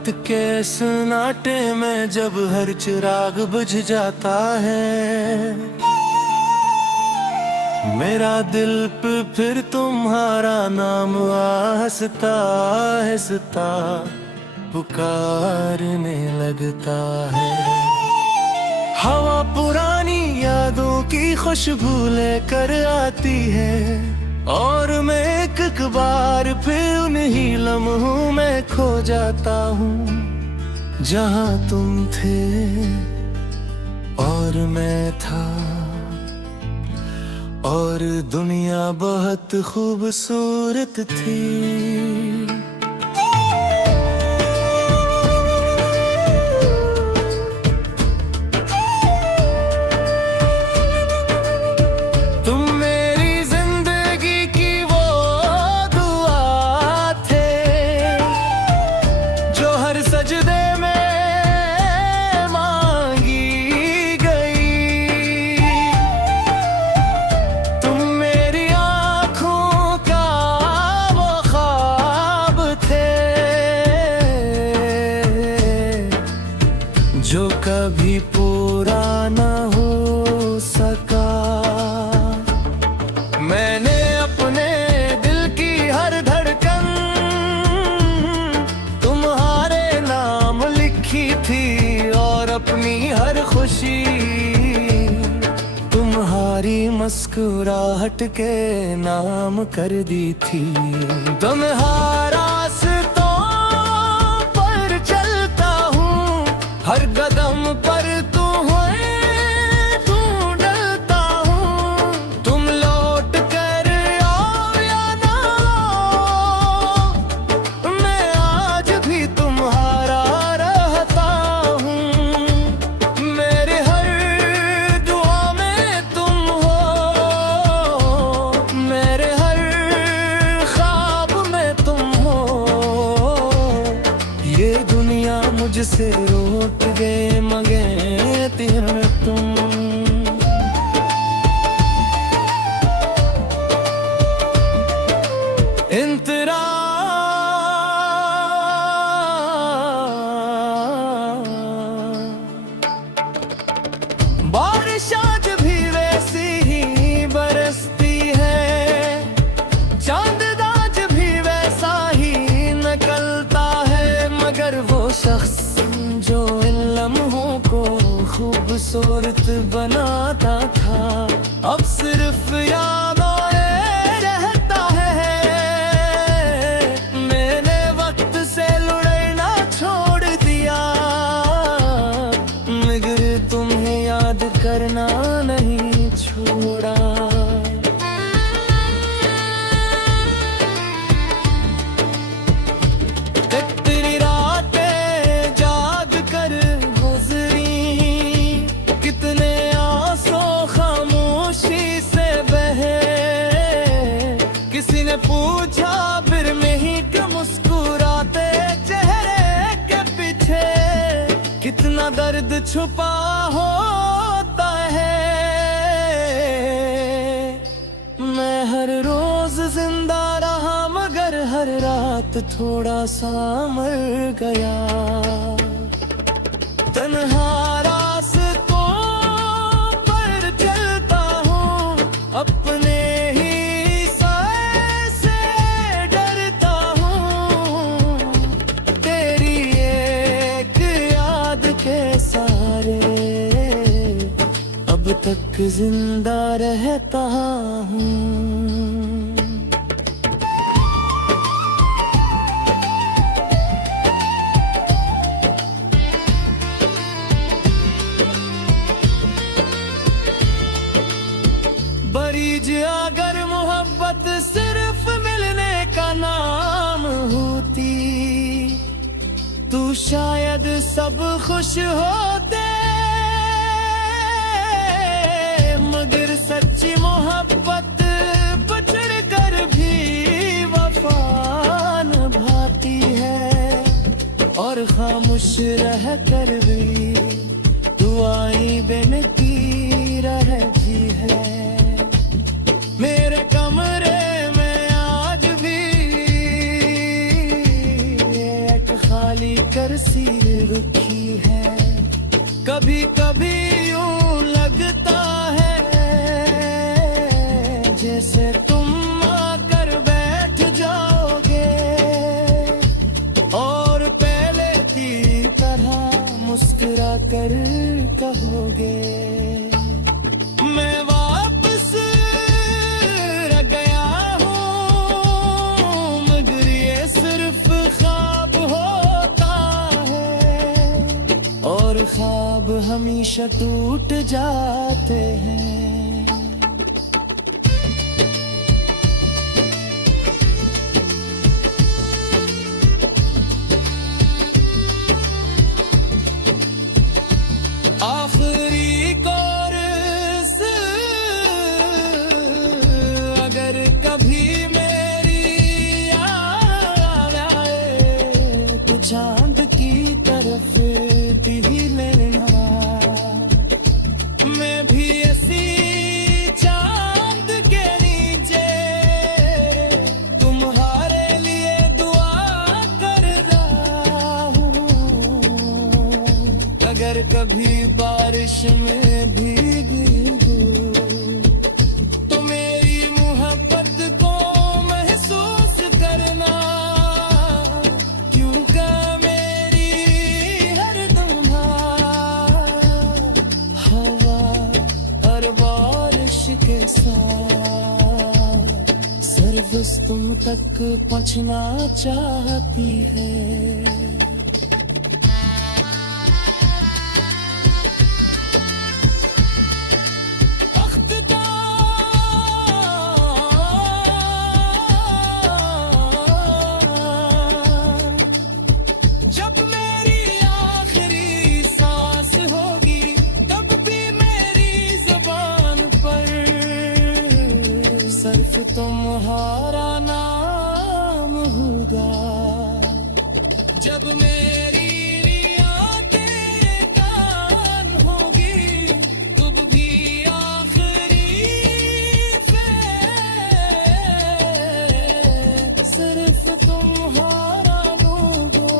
रात के सन्नाटे में जब हर चिराग बुझ जाता है, मेरा दिल पे फिर तुम्हारा नाम हंसता हंसता पुकारने लगता है। हवा पुरानी यादों की खुशबू लेकर आती है और मैं एक बार फिर उन्हीं लम्हों में खो जाता हूँ जहाँ तुम थे और मैं था। और दुनिया बहुत खूबसूरत थी। जो कभी पूरा न हो सका। मैंने अपने दिल की हर धड़कन तुम्हारे नाम लिखी थी और अपनी हर खुशी तुम्हारी मुस्कुराहट के नाम कर दी थी। तुम्हारा हर कदम पर ढूंढता हूँ, तुम लौट कर आओ या ना आओ, मैं आज भी तुम्हारा रहता हूँ। मेरे हर दुआ में तुम हो, मेरे हर ख्वाब में तुम हो। ये दुनिया मुझसे रूठ गए मगर तुम इंतरा बारिश आज भी वैसी ही बरसती है, चांद आज भी वैसा ही निकलता है। मगर वो शख्स जो इन लम्हों को खूबसूरत बनाता था अब सिर्फ यादों में रहता है। मैंने वक्त से लड़ना छोड़ दिया मगर तुम्हें याद करना नहीं छोड़ा। पूछा फिर में ही क्यों मुस्कुराते चेहरे के पीछे कितना दर्द छुपा होता है। मैं हर रोज जिंदा रहा मगर हर रात थोड़ा सा मर गया। तन्हा रास्तों पर चलता हूँ अपने तक जिंदा रहता हूँ। बरीज अगर मोहब्बत सिर्फ मिलने का नाम होती तो शायद सब खुश होते। मगर सच्ची मोहब्बत बचड़ कर भी वफा निभाती है और खामोश रह कर भी दुआएं बेनती रहती है। मेरे कमरे में आज भी एक खाली कर कभी कभी यूं लगता है जैसे तुम आकर बैठ जाओगे और पहले की तरह मुस्कुरा कर कहोगे मैं वापस रह गया हूँ मगर ये सिर्फ ख्वाब होता है और ख्वाब हमेशा टूट जाते हैं आखिरी कोरस अगर कभी मेरी याद आए तो चांद की तरफ ही लेना मैं भी ऐसी चांद के नीचे तुम्हारे लिए दुआ कर रहा हूँ अगर कभी बारिश में भीगूं तो मेरी मोहब्बत को महसूस करना क्योंकि मेरी हर हवा और बारिश के साथ सर्विस तुम तक पहुंचना चाहती है तुम्हारा नाम होगा जब मेरी रियातें गान होगी तब भी आखिरी सिर्फ तुम्हारा होगा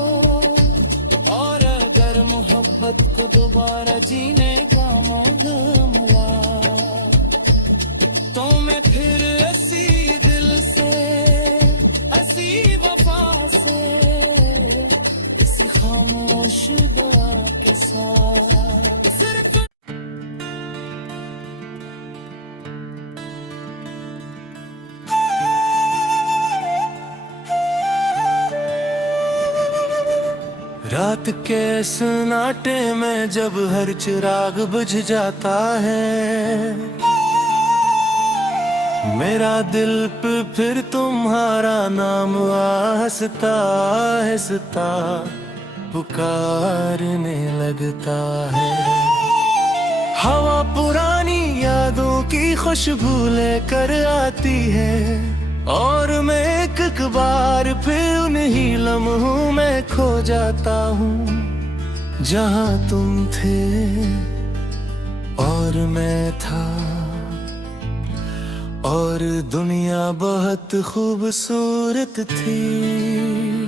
और अगर मोहब्बत को दोबारा जीने का मौका मिला तो मैं फिर ऐसी दिल से ऐसी वफा से इसी खामोश दुआ के साथ सिर्फ रात के सन्नाटे में जब हर चिराग बुझ जाता है मेरा दिल पे फिर तुम्हारा नाम हंसता हंसता पुकारने लगता है हवा पुरानी यादों की खुशबू लेकर आती है और मैं एक बार फिर उन्हीं लम्हों में खो जाता हूँ जहाँ तुम थे और मैं था और दुनिया बहुत खूबसूरत थी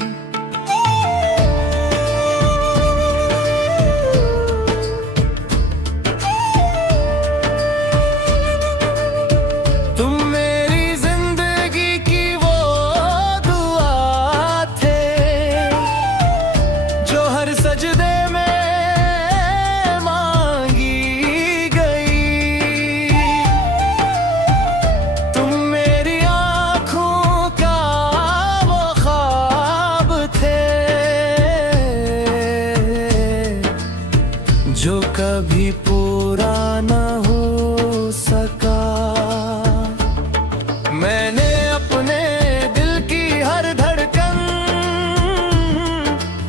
तुम मेरी जिंदगी की वो दुआ थे जो हर सजदे जो कभी पूरा न हो सका मैंने अपने दिल की हर धड़कन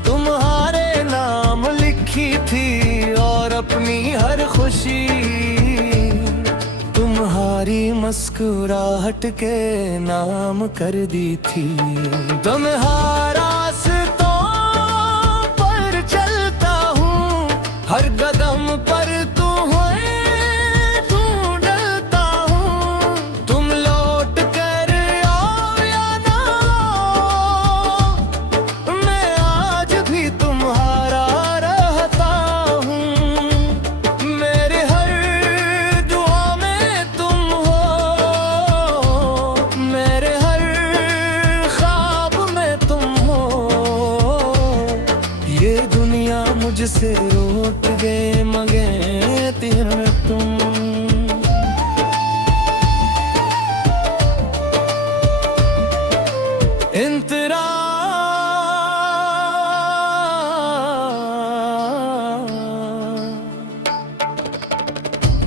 तुम्हारे नाम लिखी थी और अपनी हर खुशी तुम्हारी मुस्कुराहट के नाम कर दी थी तुम्हारा हर कदम पर ढूंढता हूँ तुम लौट कर आओ या ना मैं आज भी तुम्हारा रहता हूँ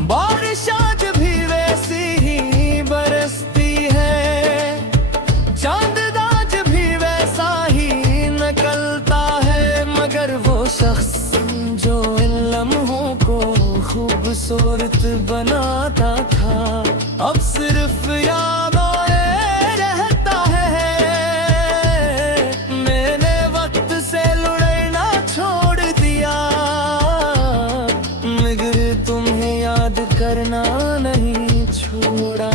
बारिश आज भी वैसी ही बरसती है, चांद आज भी वैसा ही निकलता है, मगर वो शख्स जो इन लम्हों को खूबसूरत बनाता था, अब सिर्फ यादों में रहता है। मैंने वक्त से लड़ना छोड़ दिया, मगर तुम्हें याद करना नहीं छोड़ा।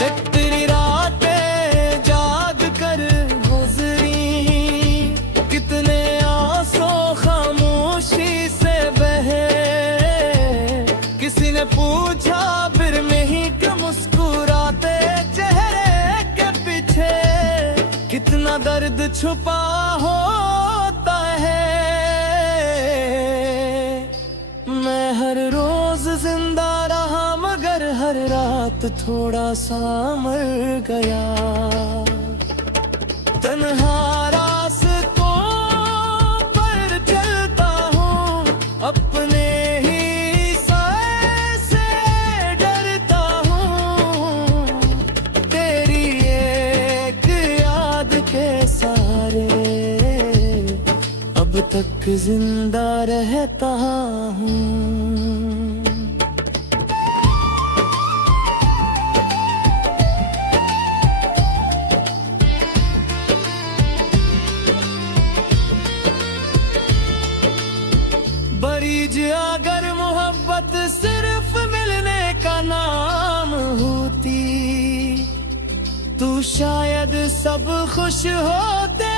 कितनी रातें जाग कर गुजरी, कितने आंसू खामोशी से बहे, किसी ने पूछा फिर में ही कि मुस्कुराते चेहरे के पीछे कितना दर्द छुपा होता है। मैं हर रोज जिंदा रहा, मगर हर रात थोड़ा सा मर गया। तन्हा रास्तों पर चलता हूँ, अपने ही साए से डरता हूँ, तेरी एक याद के सारे अब तक जिंदा रहता हूँ। बरीज अगर मोहब्बत सिर्फ मिलने का नाम होती, तो शायद सब खुश होते,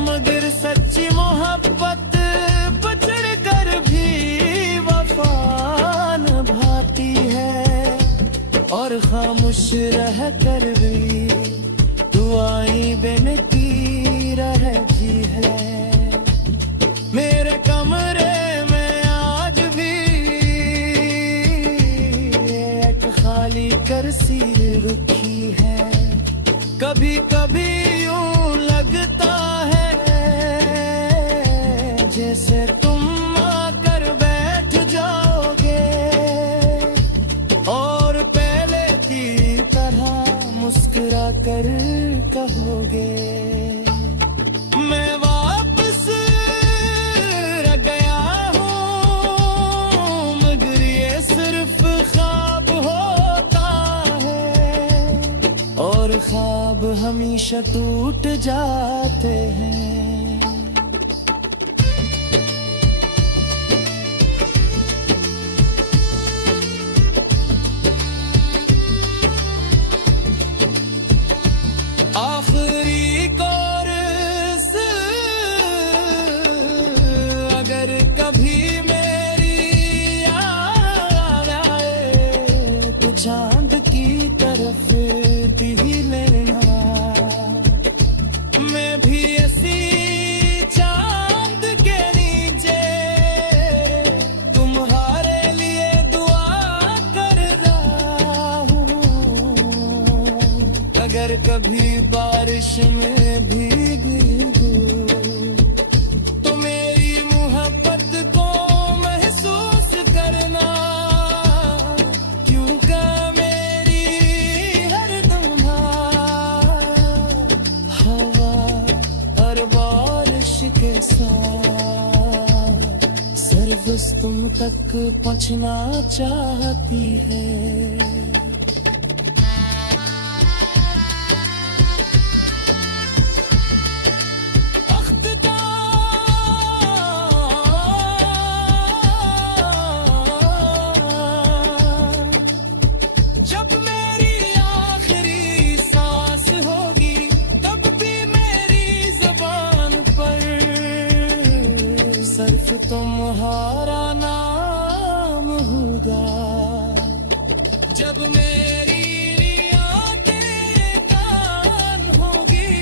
मगर सच्ची मोहब्बत बचड़ कर भी वफा निभाती है, और खामोश रह कर भी दुआएं बेनती रहती है। मेरे कमरे में आज भी एक खाली कुर्सी रुकी है, कभी कभी यूं लगता है जैसे तुम आकर बैठ जाओगे, और पहले की तरह मुस्कुरा कर कहोगे, मैं वापस रह गया हूँ, मगर ये सिर्फ ख्वाब होता है, और ख्वाब हमेशा टूट जाते हैं। आखिरी कोरस अगर कभी मेरी याद आए, तो चांद की तरफ दिल लेना, मैं भी ऐसी चांद के नीचे तुम्हारे लिए दुआ कर रहा हूँ। अगर कभी बारिश में भीगूं, तो मेरी मोहब्बत को महसूस करना, क्योंकि मेरी हर लम्हा हवा और बारिश के साथ सर्वस तुम तक पहुँचना चाहती है। तुम्हारा नाम होगा, जब मेरी आंखें कान होगी,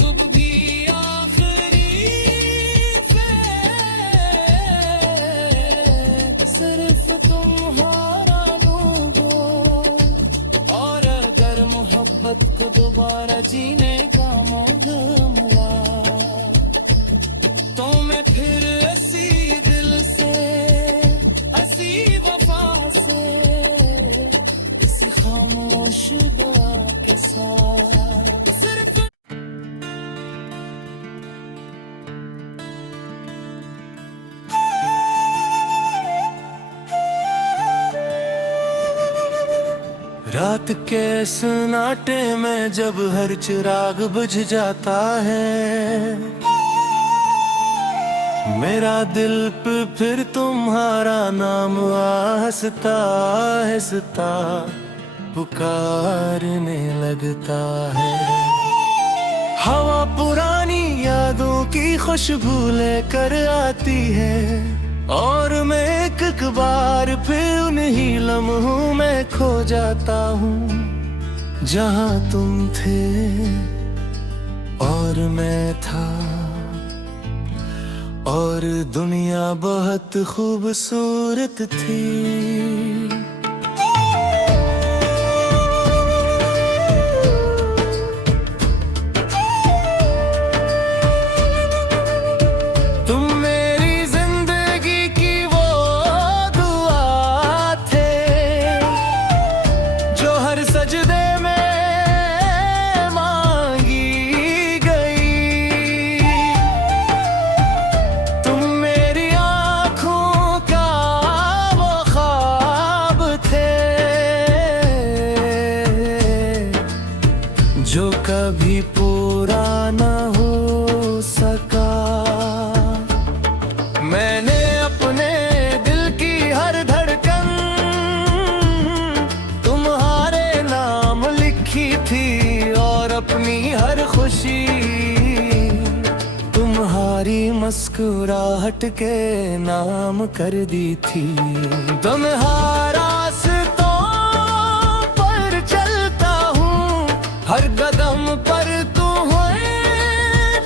तब भी आखिरी सिर्फ तुम्हारा नाम हो। और अगर मोहब्बत को दोबारा जीने का मौका फिर ऐसी दिल से ऐसी वफा से इस खामोश दुआ के साथ सिर्फ रात के सन्नाटे में जब हर चिराग बुझ जाता है, मेरा दिल पे फिर तुम्हारा नाम हंसता हंसता पुकारने लगता है। हवा पुरानी यादों की खुशबू लेकर आती है और मैं एक बार फिर उन्हीं लम्हों में खो जाता हूँ जहाँ तुम थे और मैं था, और दुनिया बहुत खूबसूरत थी। जो कभी पूरा न हो सका, मैंने अपने दिल की हर धड़कन तुम्हारे नाम लिखी थी और अपनी हर खुशी तुम्हारी मुस्कुराहट के नाम कर दी थी। तुम्हारा हर कदम पर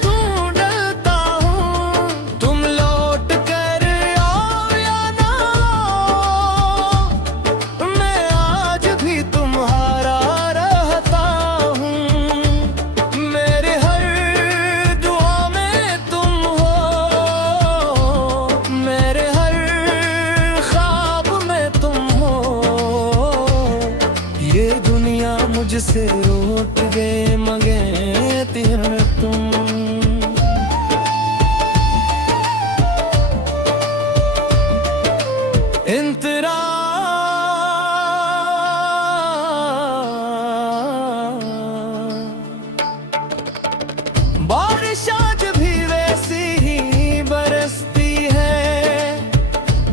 ढूंढता हूँ, तुम लौट कर आओ या ना आओ, मैं आज भी तुम्हारा रहता हूँ। मेरे हर दुआ में तुम हो, मेरे हर ख्वाब में तुम हो। ये दुनिया मुझसे रूठ गए मगे तेरे तुम। इंतरा बारिश आज भी वैसी ही बरसती है,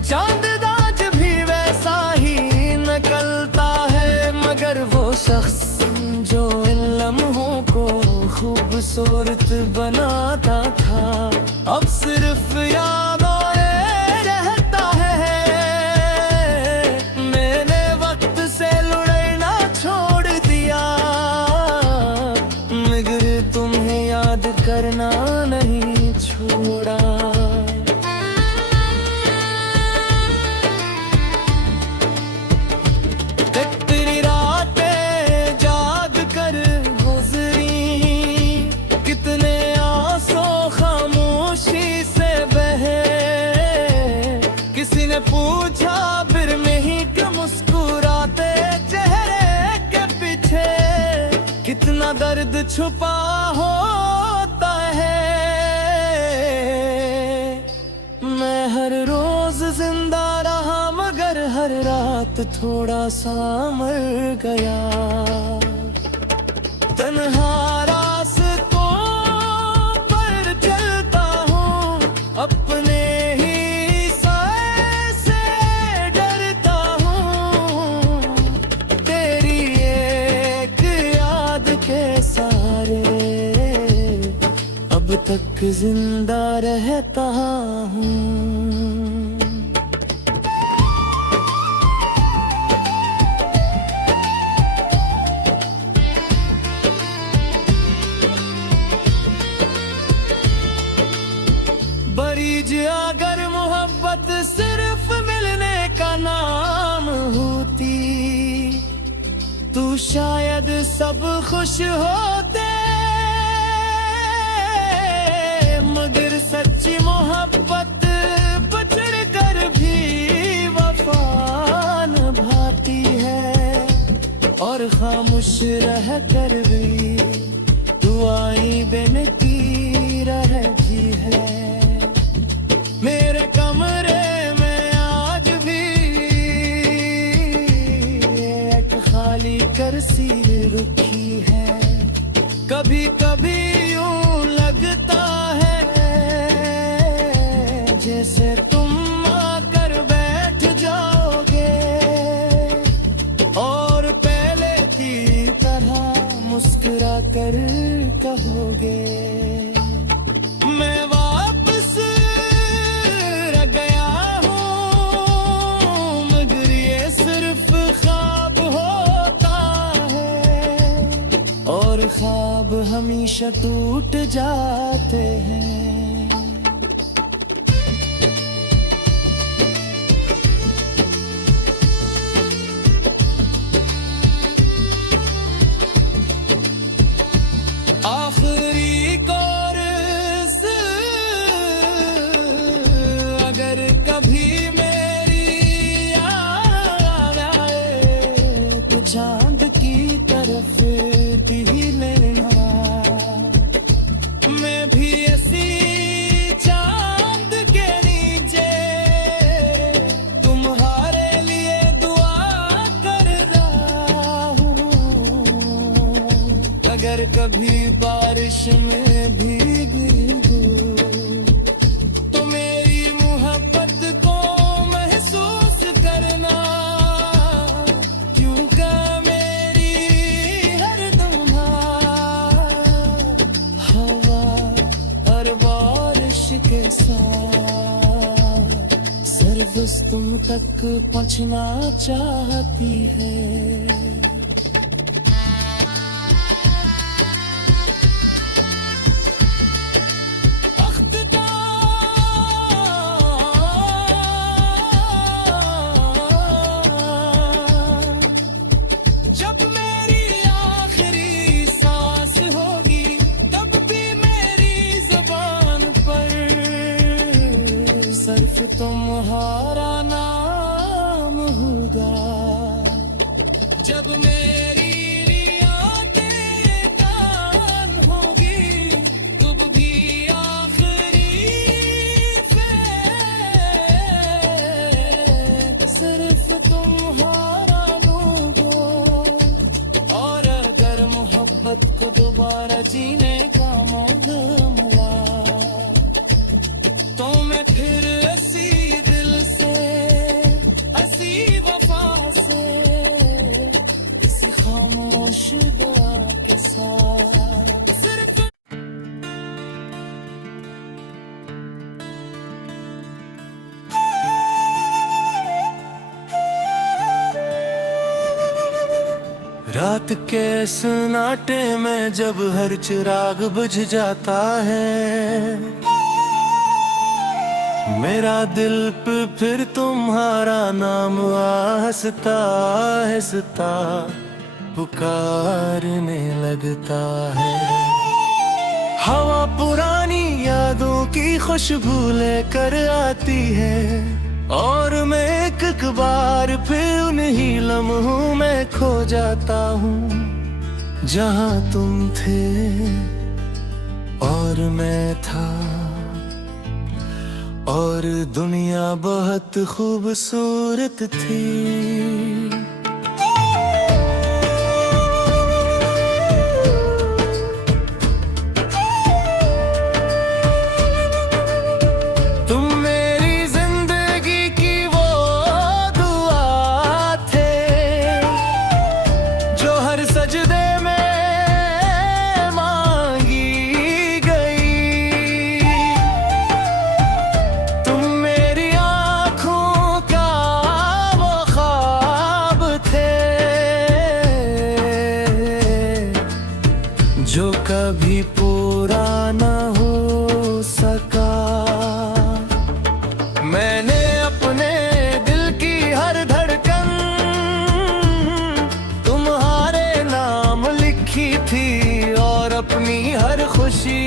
चांद आज भी वैसा ही निकलता है, मगर वो शख्स जो इन लम्हों को खूबसूरत बनाता था अब सिर्फ यादों में रहता है। मैंने वक्त से लड़ना छोड़ दिया मगर तुम्हें याद करना नहीं छोड़ा। पूछा फिर में ही क्यों मुस्कुराते चेहरे के पीछे कितना दर्द छुपा होता है। मैं हर रोज जिंदा रहा मगर हर रात थोड़ा सा मर गया। तन्हा रास्तों पर चलता हूँ अपने तक जिंदा रहता हूँ। बरीज अगर मोहब्बत सिर्फ मिलने का नाम होती तो शायद सब खुश होते, मगर सच्ची मोहब्बत रह कर भी दुआएं बेनती रहती है। मेरे कमरे में आज भी एक खाली कुर्सी रखी है। कभी कभी यूं लगता है जैसे तुम आकर बैठ जाओगे और पहले की तरह मुस्कुरा कर कहोगे मैं वापस रह गया हूँ, मगर ये सिर्फ ख्वाब होता है और ख्वाब हमेशा टूट जाते हैं। आखिरी कोरस अगर कभी मेरी याद आए तो चांद की तरफ ही लेना। मैं भी ऐसी चांद के नीचे तुम्हारे लिए दुआ कर रहा हूँ। अगर कभी बारिश में भीगूं तो मेरी मोहब्बत को महसूस करना, क्योंकि मेरी हर हवा और बारिश के साथ सर्वस तुम तक पहुंचना चाहती है। तुम्हारा नाम होगा जब मेरी रियातें कान होगी, तब भी आखिरी सिर्फ तुम्हारा होगा। और अगर मोहब्बत को दोबारा जीने का मौका मिला तो मैं फिर ऐसी दिल से ऐसी वफा से इसी खामोश दुआ के साथ सिर्फ रात के सन्नाटे में जब हर चिराग बुझ जाता है, मेरा दिल पे फिर तुम्हारा नाम हंसता हंसता पुकारने लगता है। हवा पुरानी यादों की खुशबू लेकर आती है और मैं एक बार फिर उन्हीं लम्हों में खो जाता हूँ जहाँ तुम थे और मैं था। और दुनिया बहुत खूबसूरत थी। तुम मेरी जिंदगी की वो दुआ थे जो हर सजदे जो कभी पूरा न हो सका। मैंने अपने दिल की हर धड़कन तुम्हारे नाम लिखी थी और अपनी हर खुशी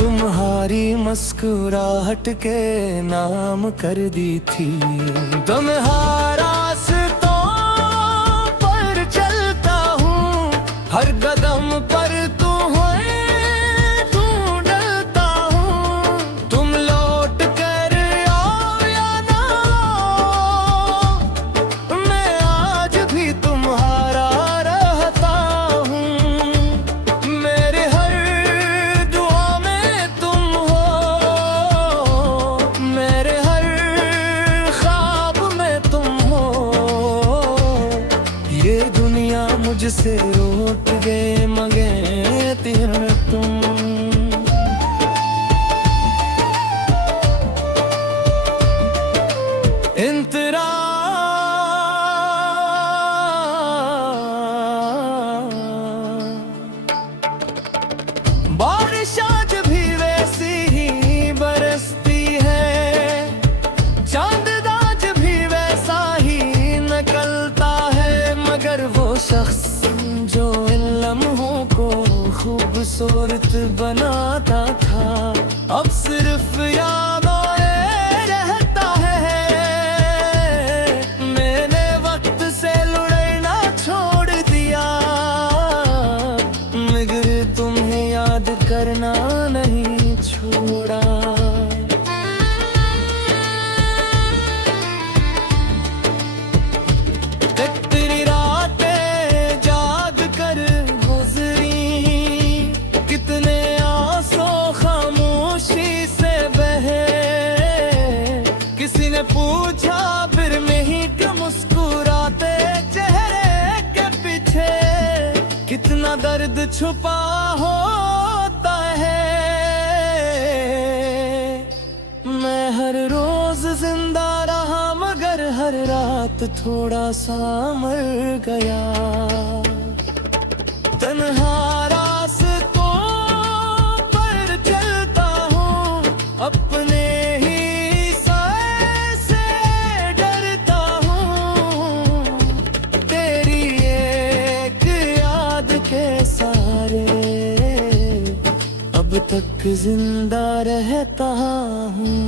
तुम्हारी मुस्कुराहट के नाम कर दी थी। तुम्हारा रास्तों पर चलते हर कदम पर तू है ढूंढता हूँ, तुम लौट कर आओ या ना आओ, मैं आज भी तुम्हारा रहता हूँ। मेरे हर दुआ में तुम हो, मेरे हर ख्वाब में तुम हो। ये दुनिया मुझसे रूठ गए मगर तुम इंतरा बारिश आज भी वैसी ही बरसती है, चांद आज भी वैसा ही निकलता है, मगर वो शख्स जो इन लम्हों को खूबसूरत बनाता था अब सिर्फ यादों में रहता है। मैंने वक्त से लड़ना छोड़ दिया मगर तुम्हें याद करना नहीं छोड़ा। तेरी रातें जाग कर गुजरी, कितने आंसू खामोशी से बहे। किसी ने पूछा फिर में ही कि मुस्कुराते चेहरे के पीछे कितना दर्द छुपा होता है। मैं हर रोज जिंदा रहा मगर हर रात थोड़ा सा मर गया। तन्हा रास्तों पर चलता हूँ, अपने ही साए से डरता हूँ। तेरी एक याद के सारे अब तक जिंदा रहता हूँ।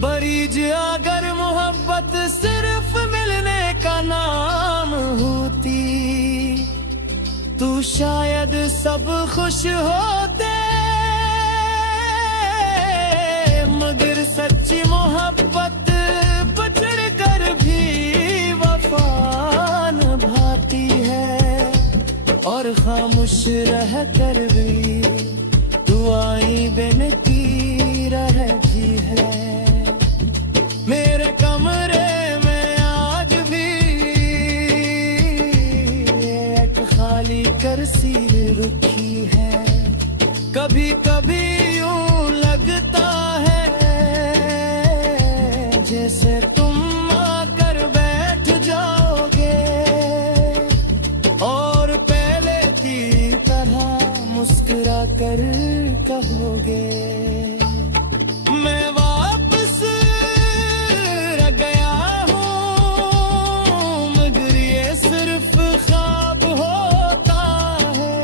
बरीज अगर मोहब्बत सिर्फ मिलने का नाम होती तो शायद सब खुश होते, मगर सच्ची मोहब्बत बचड़ कर भी वफा निभाती है और खामोश रह कर भी दुआएं बिनती रहती है। मेरे कमरे में आज भी एक खाली कुर्सी रखी है। कभी कभी यूं लगता है जैसे तुम आकर बैठ जाओगे और पहले की तरह मुस्कुरा कर कहोगे मैं वापस रह गया हूँ, मगर ये सिर्फ ख्वाब होता है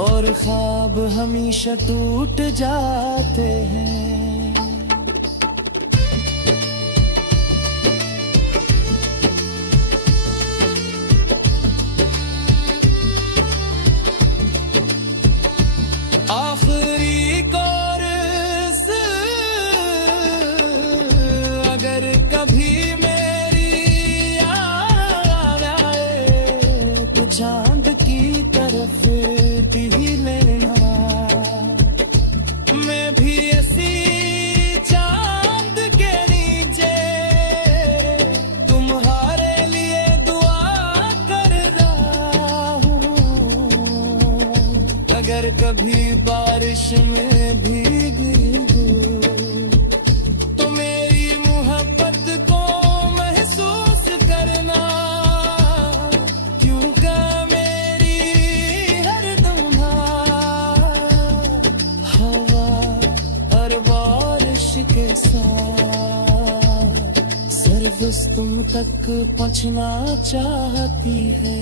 और ख्वाब हमेशा टूट जाते हैं। आखिरी कोरस अगर कभी मेरी याद आए तो चांद की तरफ ही लेना, मैं भी ऐसी चांद के नीचे तुम्हारे लिए दुआ कर रहा हूँ। अगर कभी बारिश में भीगूं तो मेरी मोहब्बत को महसूस करना, क्योंकि मेरी हर लम्हा हवा और बारिश के साथ सर्वस तुम तक पहुँचना चाहती है।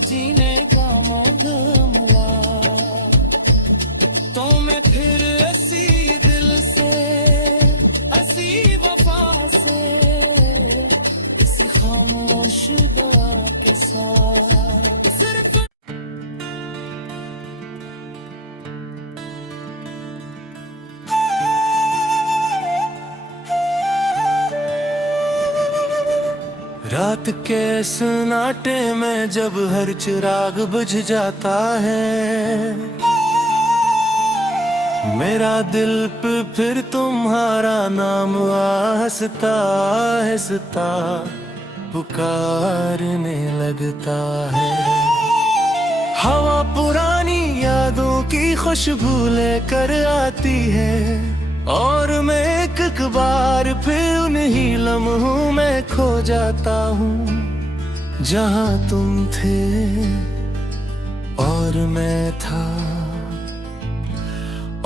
जीने का मौसम मिला, तो मैं फिर ऐसी दिल से, ऐसी वफा से, इस खामोश दुआ के साथ सिर्फ रात के सन्नाटे में जब हर चिराग बुझ जाता है, मेरा दिल पे फिर तुम्हारा नाम हंसता हंसता पुकारने लगता है। हवा पुरानी यादों की खुशबू लेकर आती है, और मैं एक बार फिर उन्हीं लम्हों में खो जाता हूँ, जहाँ तुम थे और मैं था,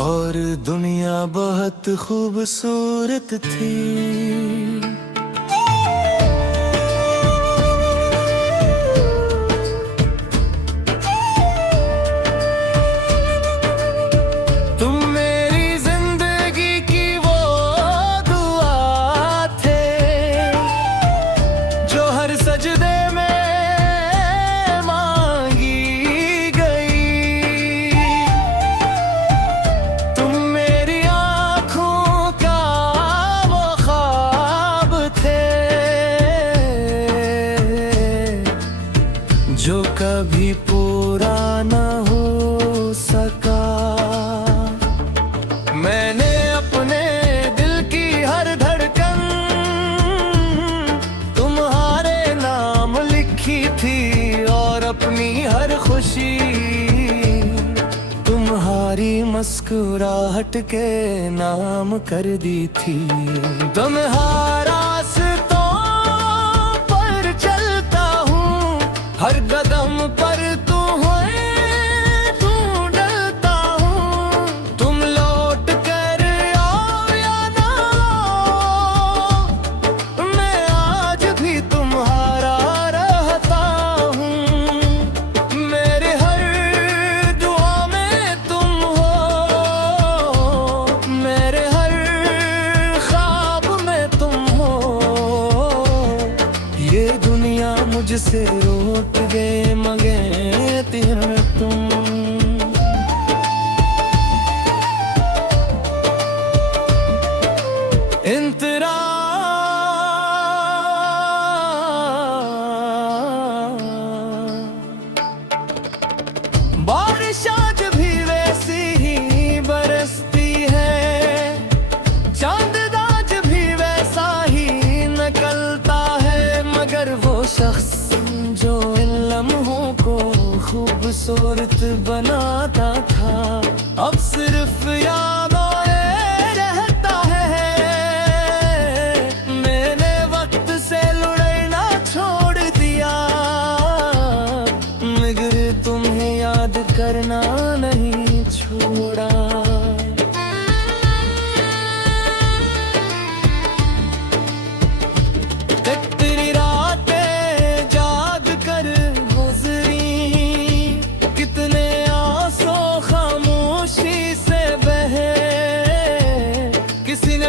और दुनिया बहुत खूबसूरत थी। जो कभी पूरा न हो सका, मैंने अपने दिल की हर धड़कन तुम्हारे नाम लिखी थी, और अपनी हर खुशी तुम्हारी मुस्कुराहट के नाम कर दी थी। तुम्हारा हर कदम पर ढूंढता हूँ, तुम लौट कर आओ या ना आओ, मैं आज भी तुम्हारा रहता हूँ। मेरे हर दुआ में तुम हो, मेरे हर ख्वाब में तुम हो, ये दुनिया मुझसे रूठ गए मगे तेरे तुम। इंतरा बारिश आज भी वैसी ही बरसती है, चांद आज भी वैसा ही निकलता है, मगर वो शख्स जो इन लम्हों को खूबसूरत बनाता था, अब सिर्फ यादों में रहता है। मैंने वक्त से लड़ना छोड़ दिया, मगर तुम्हें याद करना नहीं छोड़ा।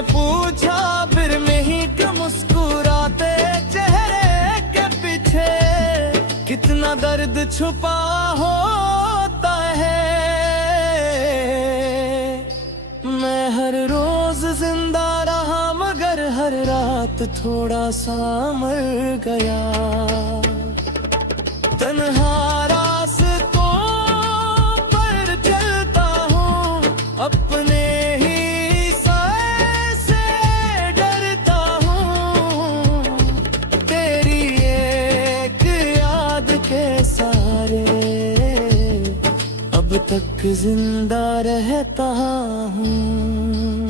पूछा फिर में ही क्यों मुस्कुराते चेहरे के पीछे, कितना दर्द छुपा होता है। मैं हर रोज जिंदा रहा, मगर हर रात थोड़ा सा मर गया। तन्हा रास्तों पर चलता हूँ, अपने तक जिंदा रहता हूँ।